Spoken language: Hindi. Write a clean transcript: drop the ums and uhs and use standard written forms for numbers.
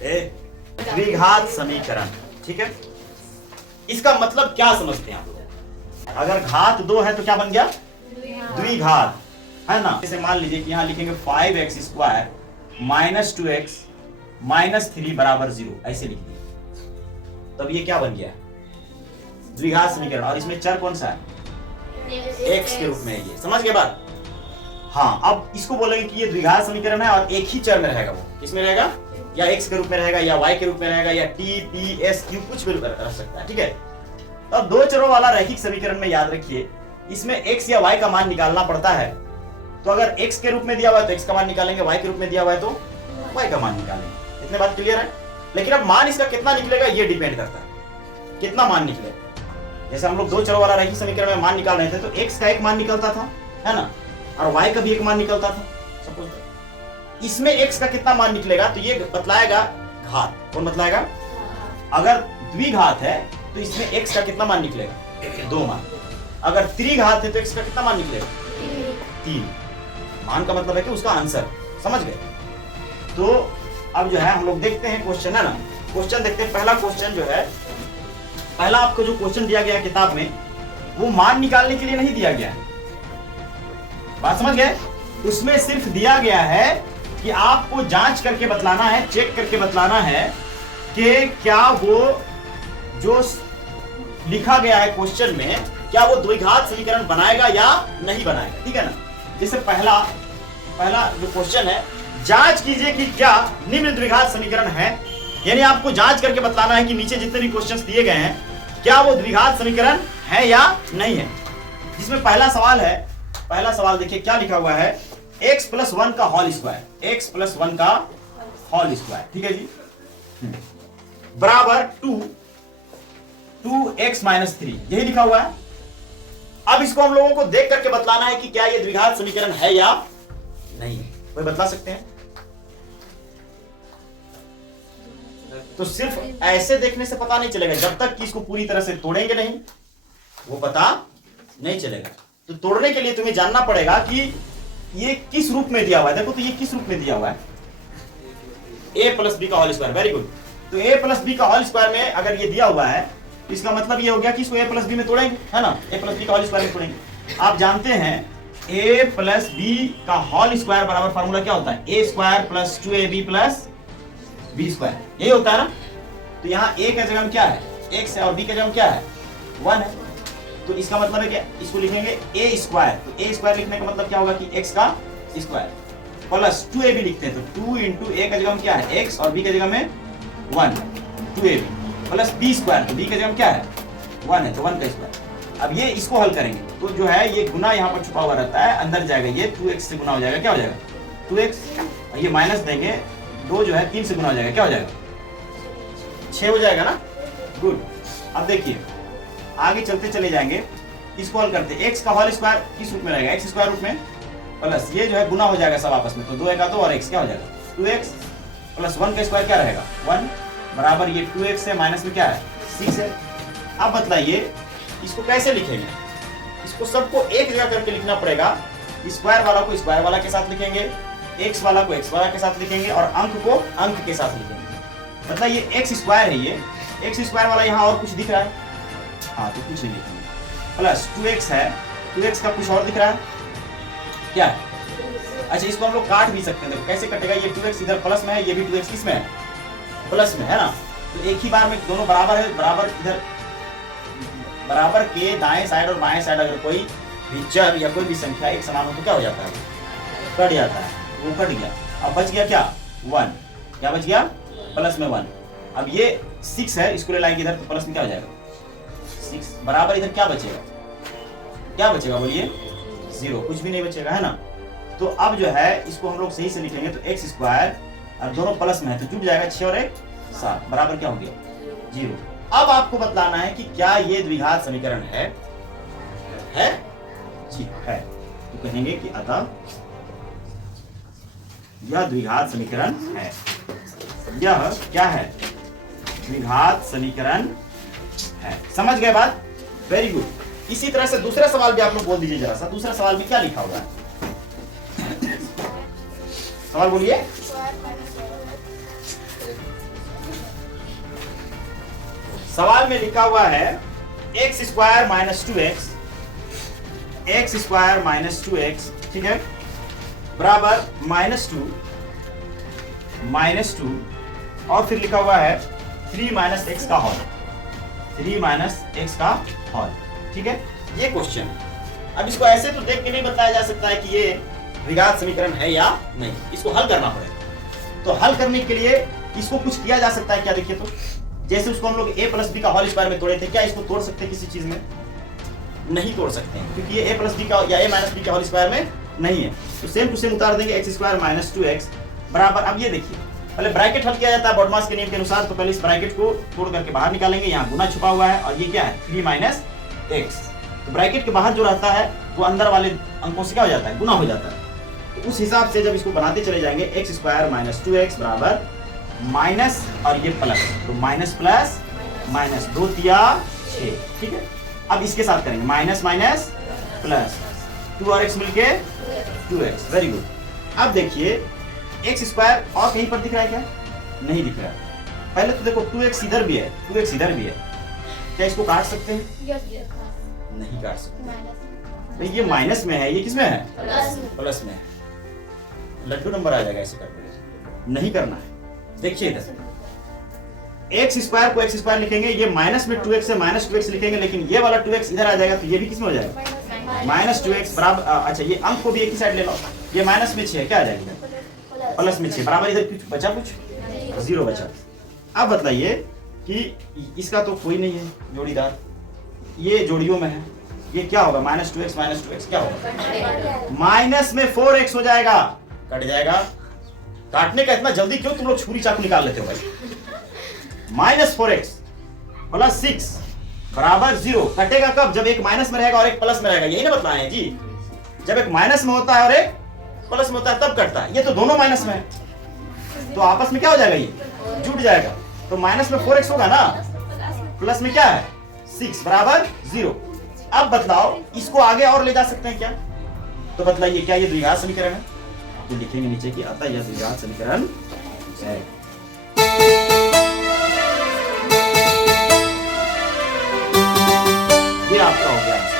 द्विघात समीकरण। ठीक है, इसका मतलब क्या समझते हैं आप लोग? अगर घात 2 है तो क्या बन गया? द्विघात, है ना। जैसे मान लीजिए कि यहाँ लिखेंगे 5x square minus 2x minus 3 बराबर 0, ऐसे लिख दिए, तब ये क्या बन गया? द्विघात समीकरण। और इसमें चर कौन सा है? x के रूप में है। ये समझ गए बात? हाँ, अब इसको बोलेंगे कि ये द्विघात समीकरण है और एक ही चर में रहेगा। वो किसमें रहेगा? या x के रूप में रहेगा, या y के रूप में रहेगा, या t p s q कुछ भी रह सकता है। ठीक है, अब दो चरों वाला रैखिक समीकरण में याद रखिए, इसमें x या y का मान निकालना पड़ता है। तो अगर x के रूप में दिया हुआ है तो x का मान निकालेंगे, y के रूप में दिया हुआ है तो y का मान निकालेंगे। इतने बात क्लियर है? लेकिन अब मान इसका कितना निकलेगा ये डिपेंड करता है कितना मान निकलेगा। जैसे हम लोग दो चरों वाला रैखिक समीकरण में मान निकाल रहे थे तो x का एक मान निकलता था, है ना, और y का भी एक मान निकलता था। सपोज इसमें x का कितना मान निकलेगा तो ये बतलाएगा घात। कौन बतलाएगा? अगर द्विघात है तो इसमें x का कितना मान निकलेगा? 2 मान। अगर त्रिघात है तो x का कितना मान निकलेगा? 3 मान। का मतलब है कि उसका आंसर। समझ गए? तो अब जो है हम लोग देखते हैं क्वेश्चन, है ना। क्वेश्चन देखते हैं। पहला क्वेश्चन जो है, पहला आपको जो क्वेश्चन दिया गया किताब में वो मान निकालने के लिए नहीं दिया गया है। बात समझ गए? उसमें सिर्फ दिया गया है कि आपको जांच करके बतलाना है, चेक करके बतलाना है कि क्या वो जो लिखा गया है क्वेश्चन में क्या वो द्विघात समीकरण बनाएगा या नहीं बनाएगा। ठीक है ना। जैसे पहला जो क्वेश्चन है, जांच कीजिए कि क्या निम्न द्विघात समीकरण है। यानी आपको जांच करके बतलाना है कि नीचे जितने भी क्वेश्चंस दिए गए हैं क्या वो द्विघात समीकरण है या नहीं है। जिसमें पहला सवाल है, पहला सवाल देखिए क्या लिखा हुआ है, x प्लस 1 का होल स्क्वायर, x प्लस 1 का होल स्क्वायर। ठीक है जी, बराबर 2x माइनस 3, यही लिखा हुआ है। अब इसको हम लोगों को देख करके बतलाना है कि क्या ये द्विघात समीकरण है या नहीं है। कोई बतला सकते हैं? तो सिर्फ ऐसे देखने से पता नहीं चलेगा, जब तक कि इसको पूरी तरह से तोड़ेंगे नहीं वो पता नहीं चलेगा। तो तोड़ने के लिए तुम्हें जानना पड़ेगा कि ये किस रूप में दिया हुआ है। देखो तो ये किस रूप में दिया हुआ है, a प्लस बी का होल स्क्वायर। Very good. तो a प्लस बी का होल स्क्वायर में अगर ये दिया हुआ है तो इसका मतलब ये हो गया कि इसको a प्लस बी में तोड़ेंगे, है ना। a प्लस बी का होल स्क्वायर में तोड़ेंगे। आप जानते हैं a प्लस बी का होल स्क्वायर बराबर फार्मूला क्या होता है? a स्क्वायर प्लस 2ab प्लस बी स्क्वायर, यही होता है ना। तो यहाँ a का जगह क्या है? x है, और b का जगह क्या है? 1 है। तो इसका मतलब है कि इसको लिखेंगे a स्क्वायर। तो a स्क्वायर लिखने का मतलब क्या होगा कि x का स्क्वायर प्लस 2ab लिखते हैं तो 2 इंटू a का जगह में क्या है? x, और b का जगह में 1, 2ab प्लस b स्क्वायर। तो b का जगह क्या है? 1 है, तो 1 का स्क्वायर। अब ये इसको हल करेंगे तो जो है ये गुना यहाँ पर छुपा हुआ रहता है, अंदर जाएगा, ये 2x से गुना हो जाएगा। क्या हो जाएगा? 2x। ये माइनस देंगे, 2 जो है 3 से गुना हो जाएगा। क्या हो जाएगा? 6 हो जाएगा ना। गुड। अब देखिए आगे चलते चले जाएंगे, इसको हल करते हैं। x का होल स्क्वायर किस रूप में रहेगा? x स्क्वायर रूप में, प्लस ये जो है गुना हो जाएगा सब आपस में, तो 2 का 2 और x क्या हो जाएगा? 2x प्लस 1 का स्क्वायर क्या रहेगा? 1 बराबर ये 2x है, माइनस में क्या है? 6 है। अब बताइए इसको कैसे लिखेंगे? इसको सबको एक जगह करके लिखना पड़ेगा। स्क्वायर वाला को स्क्वायर वाला के साथ लिखेंगे, x वाला को x वाला के साथ लिखेंगे, और अंक को अंक के साथ लिखेंगे। मतलब ये x स्क्वायर है, ये x स्क्वायर वाला यहाँ और कुछ दिख रहा है? हाँ, तो कुछ नहीं लिखेंगे। प्लस 2x है, 2x का कुछ और दिख रहा है क्या है? अच्छा, इसको हम लोग काट भी सकते हैं। देखो कैसे कटेगा, ये 2x इधर प्लस में है, ये भी 2x किस में है? प्लस में, है ना। तो एक ही बार में दोनों बराबर है, बराबर इधर बराबर के दाएं साइड और बाएं साइड अगर कोई भी चर या कोई भी संख्या एक समान हो तो क्या हो जाता है? कट जाता है। वो कट गया। अब बच गया क्या? 1। क्या बच गया? प्लस में 1। अब ये 6 है, इसको ले लाएंगे इधर तो प्लस में क्या हो जाएगा? 6 बराबर इधर क्या बचेगा? क्या बचेगा बोलिए? 0, कुछ भी नहीं बचेगा, है ना। तो अब जो है इसको हम लोग सही से लिखेंगे तो x स्क्वायर, और दोनों प्लस में है तो जुट जाएगा, 6 और 1 7 बराबर क्या हो गया? 0। अब आपको बतलाना है कि क्या ये द्विघात समीकरण है जी है। तो कहेंगे कि अतः यह द्विघात समीकरण है। यह क्या है? द्विघात समीकरण है। समझ गए बात? Very good. इसी तरह से दूसरा सवाल भी आप लोग बोल दीजिए जरा सा। दूसरा सवाल में क्या लिखा होगा? सवाल बोलिए। सवाल में लिखा हुआ है x square minus 2x, x square minus 2x, ठीक है, बराबर माइनस टू और फिर लिखा हुआ है 3 माइनस एक्स का होल, 3 माइनस एक्स का होल, ठीक है। ये क्वेश्चन, अब इसको ऐसे तो देख के नहीं बताया जा सकता है कि ये द्विघात समीकरण है या नहीं, इसको हल करना पड़ेगा। तो हल करने के लिए इसको कुछ किया जा सकता है क्या, देखिए तो जैसे उसको हम लोग a प्लस बी का होल स्क्वायर में तोड़े थे, क्या इसको तोड़ सकते हैं किसी चीज में? नहीं तोड़ सकते हैं, क्योंकि ये a प्लस बी का या a माइनस बी का होल स्क्वायर में नहीं है। तो सेम टू सेम उतार देंगे, एक्स स्क्वायर माइनस 2x बराबर, अब ये देखिए पहले ब्रैकेट हल किया जाता है बॉडमास के नियम के अनुसार, तो पहले इस ब्रैकेट को तोड़ करके बाहर निकालेंगे, यहाँ गुना छुपा हुआ है और ये क्या है 3 माइनस एक्स, तो ब्रैकेट के बाहर जो रहता है वो अंदर वाले अंकों से क्या हो जाता है, गुना हो जाता है। तो उस हिसाब से जब इसको बनाते चले जाएंगे एक्स स्क्वायर माइनस 2x बराबर माइनस और ये प्लस, तो माइनस प्लस माइनस 2 तिया 6, ठीक है। अब इसके साथ करेंगे माइनस माइनस प्लस 2 और x मिलके 2x, वेरी गुड। अब देखिए एक्स स्क्वायर और कहीं पर दिख रहा है क्या? नहीं दिख रहा है। पहले तो देखो 2x इधर भी है, 2x इधर भी है, क्या इसको काट सकते हैं? नहीं काट सकते। तो ये माइनस में है, ये किस में है? प्लस में है। लड्डू नंबर आ जाएगा ऐसे करके, नहीं करना है। देखिए इधर एक्स स्क्वायर को एक्स स्क्वायर लिखेंगे, ये माइनस में 2x से माइनस 2x लिखेंगे, लेकिन ये वाला 2x इधर आ जाएगा, तो ये भी किस में हो जाएगा? माइनस 2x बराबर, अच्छा ये अंक को भी एक ही साइड ले लो, ये माइनस में 6 क्या आ जाएगा? प्लस में 6 बराबर, इधर कुछ बचा, कुछ 0 बचा। अब बताइए कि इसका तो कोई नहीं है जोड़ीदार, ये जोड़ियों में है, ये क्या होगा? माइनस 2x क्या होगा? माइनस में 4x हो जाएगा, कट जाएगा। काटने का इतना जल्दी क्यों तुम लोग छुरी चाकू निकाल लेते हो भाई? माइनस 4x प्लस 6 बराबर 0, कटेगा कब? जब एक माइनस में रहेगा और एक प्लस में रहेगा, यही ना बतलाए हैं जी। जब एक माइनस में होता है और एक प्लस में होता है तब कटता है, ये तो दोनों माइनस में है, तो आपस में क्या हो जाएगा? ये जुड़ जाएगा। तो माइनस में 4x होगा ना, प्लस में क्या है 6 बराबर 0। अब बतलाओ इसको आगे और ले जा सकते हैं क्या? तो बतलाइए क्या ये द्विघात समीकरण है? तो लिखेंगे नीचे कि अतः यह द्विघात समीकरण है। ये आपका हो गया।